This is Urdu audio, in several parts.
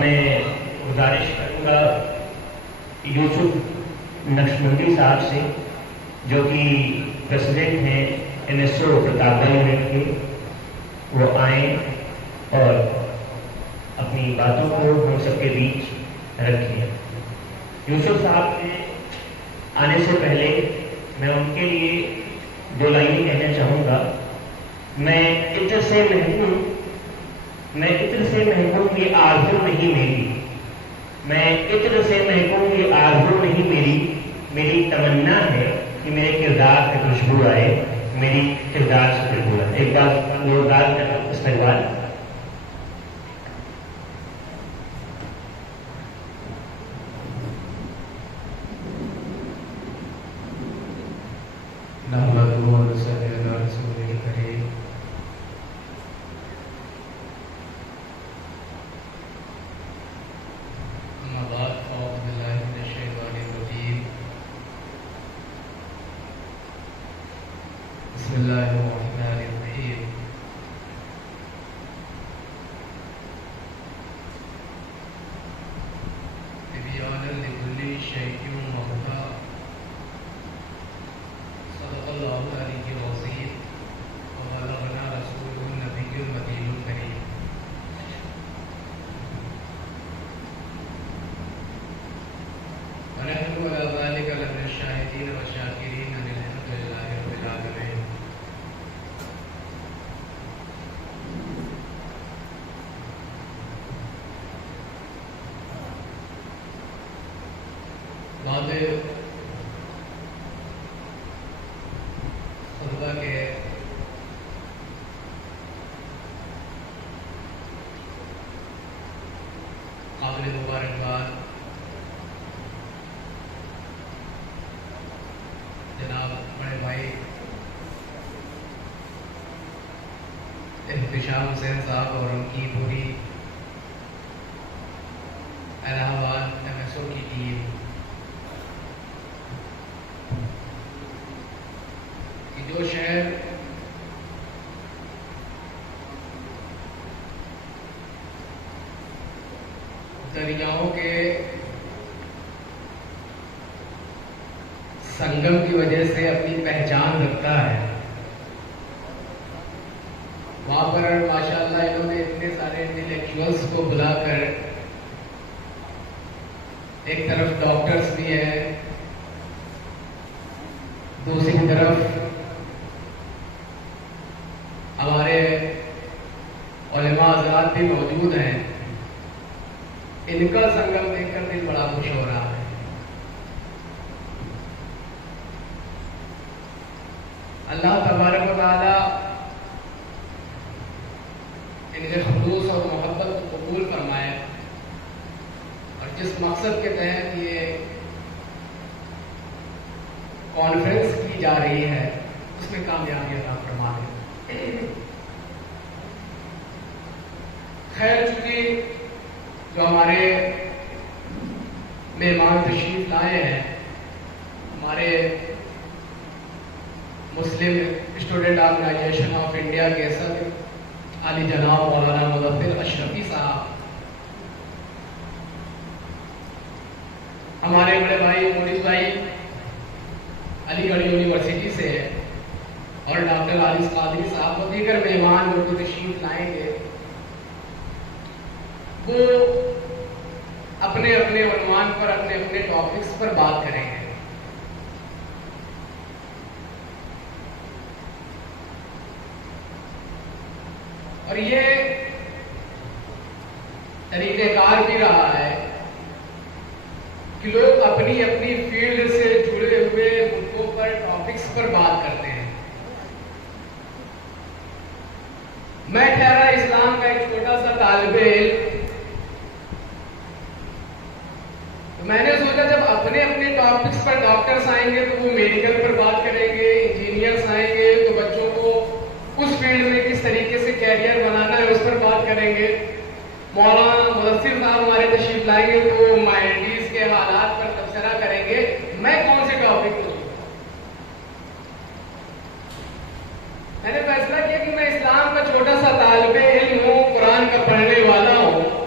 میں گزارش کروں گا یوسف نقشبندی صاحب سے، جو کہ پریزیڈنٹ ہیں NSO پرتاپ یونٹ کے، وہ آئیں اور اپنی باتوں کو ہم سب کے بیچ رکھیں۔ یوسف صاحب کے آنے سے پہلے میں ان کے لیے 2 لائنیں کہنا چاہوں گا۔ میں عطر سے محکوم یہ آرزو نہیں میری، میں عطر سے محکوم یہ آرزو نہیں میری تمنا ہے کہ میرے کردار سے خوشبو آئے، میری کردار سے خوشبو آئے۔ ایک بار زوردار استقبال۔ خطبہ کے قابل مبارکباد جناب بڑے بھائی احتشام حسین صاحب اور ان کی پوری الہ آباد NSO کی ٹیم کہ جو شہر دریاؤں کے سنگم کی وجہ سے اپنی پہچان رکھتا ہے، وہاں پر ماشاءاللہ انہوں نے اتنے سارے انٹلیکچوئلس کو بلا کر، ایک طرف ڈاکٹرز بھی ہیں، دوسری طرف ہمارے علماء حضرات بھی موجود ہیں، ان کا سنگم دیکھ کر دل بڑا خوش ہو رہا ہے۔ اللہ تبارک و تعالی ان کے خلوص اور محبت کو قبول فرمائے، اور جس مقصد کے تحت یہ کانفرنس کی جا رہی ہے اس میں کامیابی عطا فرما دے۔ خیر، چونکہ جو ہمارے مہمان تشریف لائے ہیں، ہمارے Muslim student organisation of India کے صدر علی جناب مولانا مظفر اشرفی صاحب، ہمارے بڑے بھائی مورث بھائی علی گڑھ یونیورسٹی سے، اور ڈاکٹر عارف قادری صاحب اور دیگر مہمان جو تشریف لائیں گے، وہ اپنے اپنے عنوان پر اپنے اپنے ٹاپکس پر بات کریں گے۔ اور یہ طریقہ کار بھی رہا ہے کہ لوگ اپنی اپنی فیلڈ سے جڑے ہوئے مدعوں پر ٹاپکس پر بات کرتے ہیں۔ میں ٹھہرا اسلام کا ایک چھوٹا سا طالب علم، تو میں نے سوچا جب اپنے اپنے ٹاپکس پر ڈاکٹرز آئیں گے تو وہ میڈیکل پر بات کریں گے، انجینئرز آئیں گے تو بچوں کو اس فیلڈ میں کس طریقے سے کیریئر بنانا ہے اس پر بات کریں گے، مولانا مظفر صاحب ہمارے تشریف لائیں گے تو وہ مائنڈیز کے حالات پر تبصرہ کریں گے۔ میں کون سے ٹاپک کو چنوں؟ میں نے فیصلہ کیا کہ میں اسلام کا چھوٹا سا طالب علم ہوں، قرآن کا پڑھنے والا ہوں،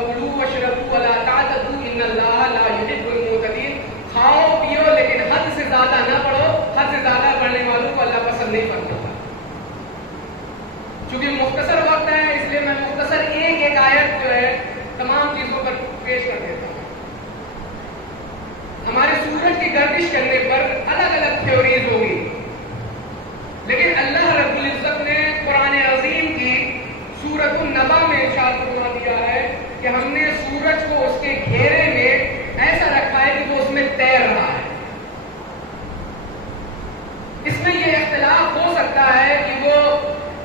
وَكُلُوا وَاشْرَبُوا وَلَا تَعْتَدُوا إِنَّ اللَّهَ لَا يُحِبُّ الْمُعْتَدِينَ. کھاؤ پیو لیکن حد سے زیادہ نہ پڑھو، حد سے زیادہ پڑھنے والوں کو اللہ پسند نہیں کرتا. چونکہ مختصر وقت ہے اس لیے میں مختصر ایک آیت جو ہے تمام چیزوں پر پیش کر دیتا ہوں. ہمارے سورج کی گردش کرنے پر الگ الگ تھیوریز ہوگی، لیکن اللہ رب العزت نے قرآن عظیم کی سورۃ النبا میں ارشاد فرما دیا ہے کہ ہم نے سورج کو اس کے گھیرے میں ایسا رکھا ہے کہ وہ اس میں تیر رہا ہے. اس میں یہ اختلاف ہو سکتا ہے کہ وہ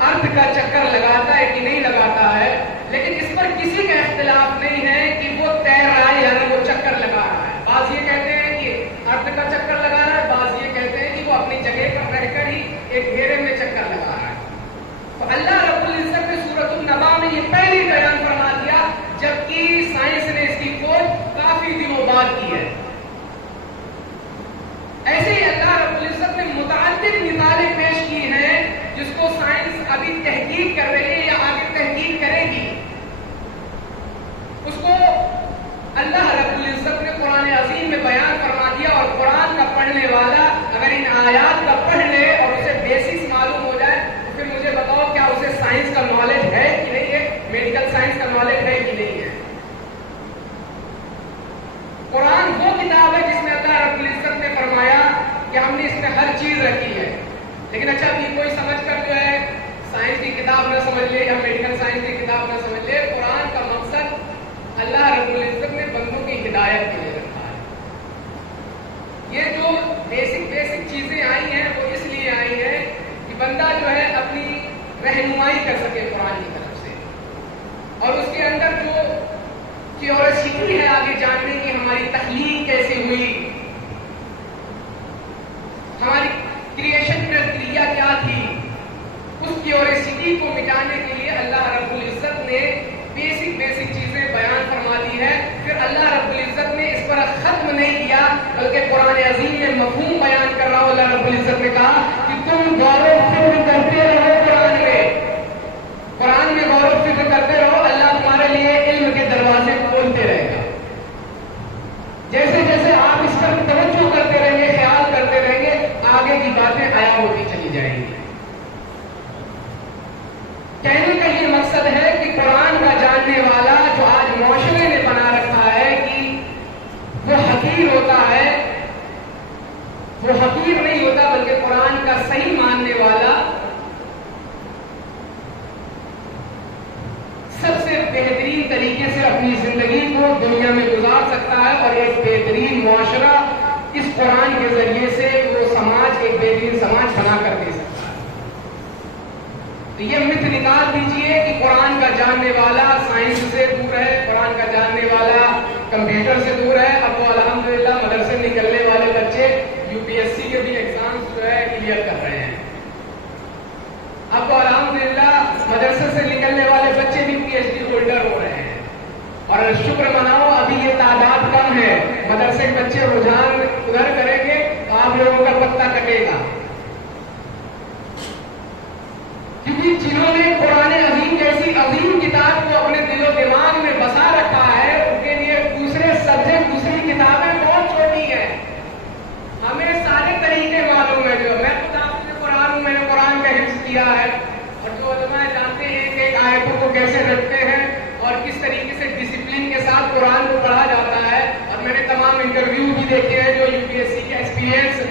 ارتھ کا چکر لگاتا ہے کہ نہیں لگاتا ہے، لیکن اس پر کسی کا اختلاف نہیں ہے کہ وہ تیر رہا ہے یعنی وہ چکر لگا رہا ہے. بعض یہ کہتے ہیں کہ ارتھ کا چکر لگا رہا ہے، بعض یہ کہتے ہیں کہ وہ اپنی جگہ پر رہ کر ہی ایک گھیرے میں چکر لگا رہا ہے. تو اللہ رب العزت نے سورۃ النبا میں یہ پہلی بیان فرما دیا، جبکہ سائنس نے اس کی کھوج کافی دنوں بعد کی ہے. ایسے ہی اللہ رب العزت نے متعدد مثالیں پیش کی ہیں جس کو سائنس ابھی تحقیق کر رہی ہے یا آگے تحقیق کرے گی. اس کو اللہ رب العزت نے قرآن عظیم میں بیان فرما دیا. اور قرآن کا پڑھنے والا اگر ان آیات کا پڑھ لے اور اسے بیسکس معلوم ہو جائے تو پھر مجھے بتاؤ کیا اسے سائنس کا نالج ہے کہ نہیں ہے، میڈیکل سائنس کا نالج ہے کہ نہیں ہے. قرآن وہ کتاب ہے جس میں اللہ رب العزت نے فرمایا کہ ہم نے اس میں ہر چیز رکھی ہے. لیکن اچھا ابھی کوئی سمجھ کر جو ہے سائنس کی کتاب نہ سمجھ لے یا میڈیکل سائنس کی کتاب نہ سمجھ لے، قرآن کا مقصد اللہ رب العزت نے بندوں کی ہدایت کے لیے رکھا ہے. یہ جو بیسک چیزیں آئی ہیں وہ اس لیے آئی ہیں کہ بندہ جو ہے اپنی رہنمائی کر سکے قرآن کی طرف سے، اور اس کے اندر جو کیوریوسٹی ہے آگے جاننے کی ہماری تخلیق کیسے ہوئی، ہماری کریشن پرکریا کیا تھی، اس کیوریوسٹی کو مٹانے کے لیے اللہ رب العزت نے بیسک چیزیں بیان فرما دی ہے. پھر اللہ رب العزت نے اس پر ختم نہیں کیا بلکہ قرآن عظیم میں مفہوم بیان کر رہا ہوں. اللہ رب العزت نے کہا کہ تم غور و فکر کرتے رہو قرآن میں غور و فکر کرتے رہو، اللہ تمہارے لیے علم کے دروازے کھولتے رہے گا. جیسے جیسے آپ اس پر توجہ کرتے رہیں گے، خیال کرتے رہیں گے، آگے کی باتیں عیاں ہوتی چلی جائیں گی. کہنے کا یہ مقصد ہے کہ قرآن کا جاننے والا جو آج معاشرے نے بنا رکھا ہے کہ وہ حقیر ہوتا ہے، وہ حقیر نہیں ہوتا بلکہ قرآن کا صحیح ماننے والا سب سے بہترین طریقے سے اپنی زندگی کو دنیا میں گزار سکتا ہے اور ایک بہترین معاشرہ اس قرآن کے ذریعے سے وہ سماج ایک بہترین سماج بنا کر دے سکتا ہے. تو یہ مت نکال دیجئے کہ قرآن کا جاننے والا سائنس سے دور ہے، قرآن کا جاننے والا کمپیوٹر سے دور ہے. اب وہ الحمدللہ مدرسے نکلنے والے بچے UPSC کے بھی ایگزامز جو ہے کلیئر کر رہے ہیں. اب تو الحمدللہ مدرسے سے نکلنے والے بچے بھی PhD ہولڈر ہو رہے ہیں. اور شکر مناؤ ابھی یہ تعداد کم ہے، مدرسے کے بچے رجحان ادھر کریں گے تو آپ لوگوں کا پتہ کٹے گا. کیونکہ جنہوں نے قرآن عظیم جیسی عظیم کتاب کو اپنے دل و دماغ میں بسا رکھا ہے ان کے لیے دوسرے سبجیکٹ دوسری کتابیں بہت چھوٹی ہیں. ہمیں سارے طریقے معلوم ہے. جو میں خود حافظ قرآن ہوں، میں نے قرآن کا حفظ کیا ہے، اور جو علماء جانتے ہیں کہ آیتوں کو کیسے رکھتے ہیں اور کس طریقے سے ڈسپلن کے ساتھ قرآن کو پڑھا جاتا ہے. اور میں نے تمام انٹرویو بھی دیکھے ہیں جو UPSC کے ایکسپیرینس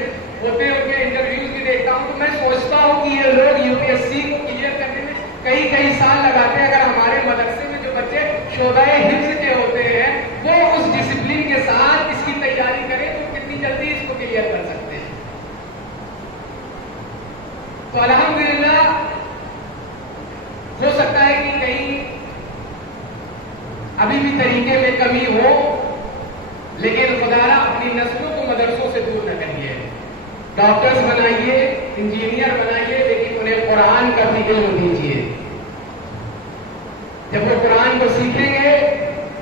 ہوتے ہیں، ان کے انٹرویوز بھی دیکھتا ہوں تو میں سوچتا ہوں کہ یہ لوگ UPSC کو کلیئر کرنے میں کئی سال لگاتے ہیں. اگر ہمارے مدرسے میں جو بچے شعبہ حفظ کے ہوتے ہیں وہ اس ڈسپلن کے ساتھ اس کی تیاری کریں تو کتنی جلدی اس کو کلیئر کر سکتے ہیں. تو الحمدللہ ہو سکتا ہے کہ کہیں ابھی بھی طریقے میں کمی ہو، لیکن خدارا اپنی نسلوں کو مدرسوں سے دور نہ کریے. ڈاکٹرز بنائیے، انجینئر بنائیے، لیکن انہیں قرآن کا بھی علم دیجیے. جب وہ قرآن کو سیکھیں گے،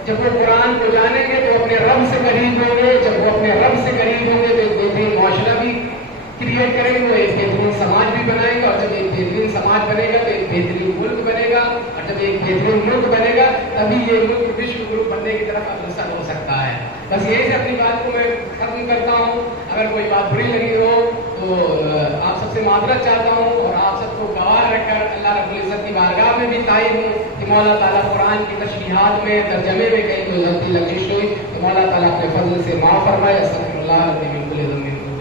جب وہ قرآن کو جانیں گے تو اپنے رب سے قریب ہوں گے. جب وہ اپنے رب سے قریب ہوں گے تو ایک بہترین معاشرہ بھی کریٹ کریں گے، وہ ایک بہترین سماج بھی بنائیں گے. اور جب ایک بہترین سماج بنے بڑھے گا تو ایک بہترین ملک بنے گا، اور جب ایک بہترین ملک بنے گا تبھی یہ ملک وشو گرو بننے کی طرف اگرسر ہو سکتا ہے. بس یہی سے اپنی بات کو میں ختم کرتا ہوں. اگر کوئی بات بری لگی ہو تو آپ سب سے معذرت چاہتا ہوں، اور آپ سب کو گواہ رکھ کر اللہ رب العزت کی بارگاہ میں بھی تائب ہوں کہ مولا تعالیٰ قرآن کی تشریحات میں ترجمے میں کہیں کوئی غلطی لغزش ہوئی تو مولا تعالیٰ اپنے فضل سے معاف فرمائے. استغفر اللہ ربی من کل ذنب.